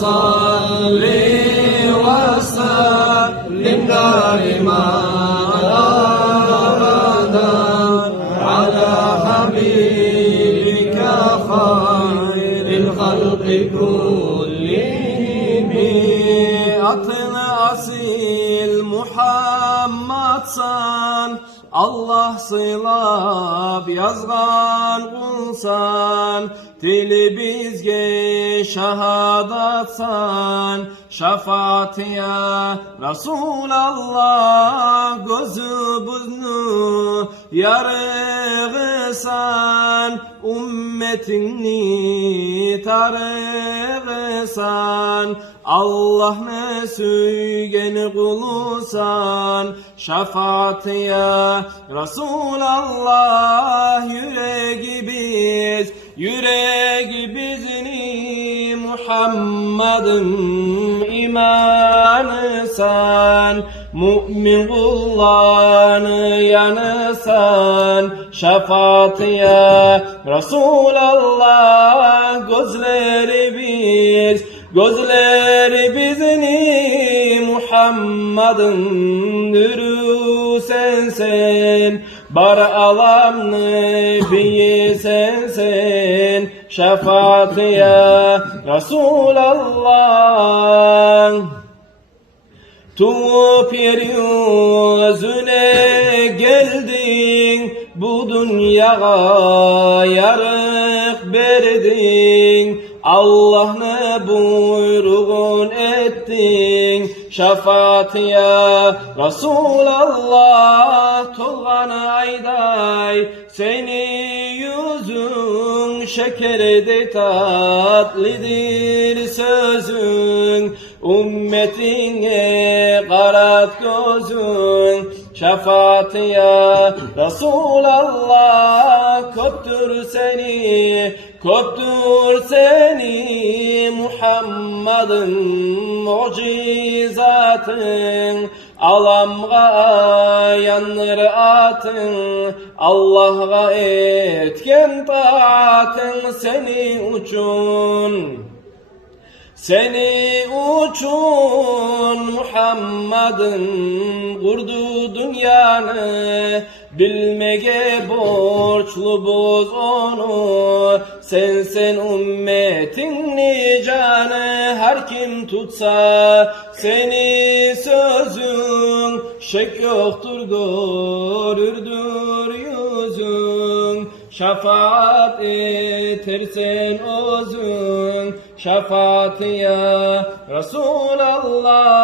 صل وسلم دائما أبدا على حبيبك خير الخلق كلهم. Atın asil Muhammedsan, Allah sılab yazgan kulsan, dili bizge şahadatsan, şafaatiya Resulallah, gözümüzü yarıgısan, ümmetini tarıgısan, Allah ne süygeni kulusan, şafaatiya Resulallah, yüreği bizini Muhammed'in imanısan, mümin kullarını yanısan, şafaatiya Resulallah, gözleri bizini Muhammed'in nuru sensin, bar alam nebiyi sensin, şefaatiya Resulallah. Tuğup yeryüzüne geldin, bu dünyaya yarık verdin, Allah ne buyruğun ettin, şefaatiya Resulallah. Tolgan ayday seni yüzün, şekerde tatlıdır sözün, ümmetine karat gözün, şefaatiya Resulallah. Koptur seni Muhammed'in mucizatın, alamga yanır atın, Allah'a etken taatın, seni uçun Muhammed'in kurdu dünyanı, bilmege borçlubuz onu, sen ümmetin nicanı, her kim tutsa seni sözün, şek yoktur görürdür yüzün, şefaat etersen özün, şefaatiya Resulallah.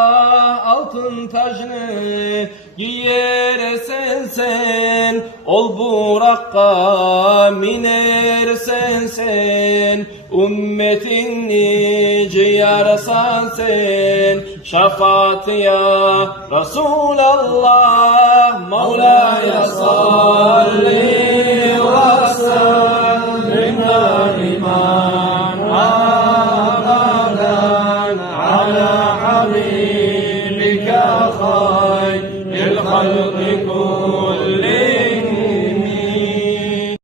Altın tacını giyersen sen, ol burakka minersen sen, ümmetini ciyarsan sen, şefaatiya Resulallah. Mevlaya salli